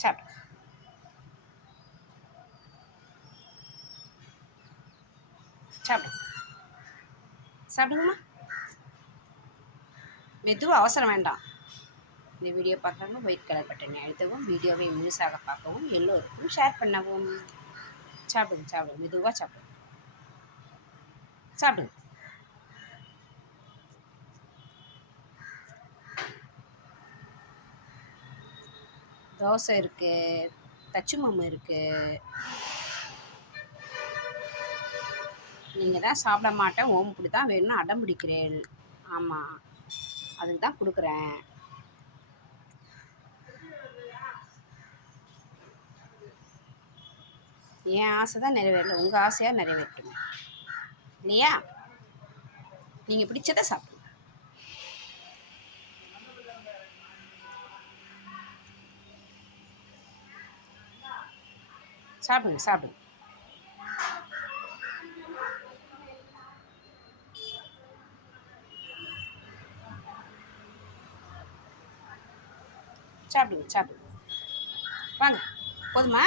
சாப்பிடு சாப்பிடு சாப்பிடுங்கம்மா மெதுவாக அவசரம் வேண்டாம் இந்த வீடியோ பார்க்குறவங்க ஒயிட் கலர் பட்டனை அழுத்தவும் வீடியோவை முழுசாக பார்க்கவும் எல்லோருக்கும் ஷேர் பண்ணவும் சாப்பிடுங்க சாப்பிடுங்க மெதுவாக சாப்பிடுங்க சாப்பிடுங்க தோசை இருக்குது தச்சு மாவு இருக்குது நீங்கள் தான் சாப்பிட மாட்டேன் ஓம் இப்படி தான் வேணும்னு அடம் பிடிக்கிறேன். ஆமாம் அதுக்கு தான் கொடுக்குறேன். என் ஆசை தான் நிறைவேறல உங்கள் ஆசையாக நிறைவேற்றுங்க இல்லையா? நீங்கள் பிடிச்சதை சாப்பிடுங்க. சாப்பிடுங்க சாப்பிடுங்க. சாப்பிடுங்க சாப்பிடுங்க. வாங்க போதுமா?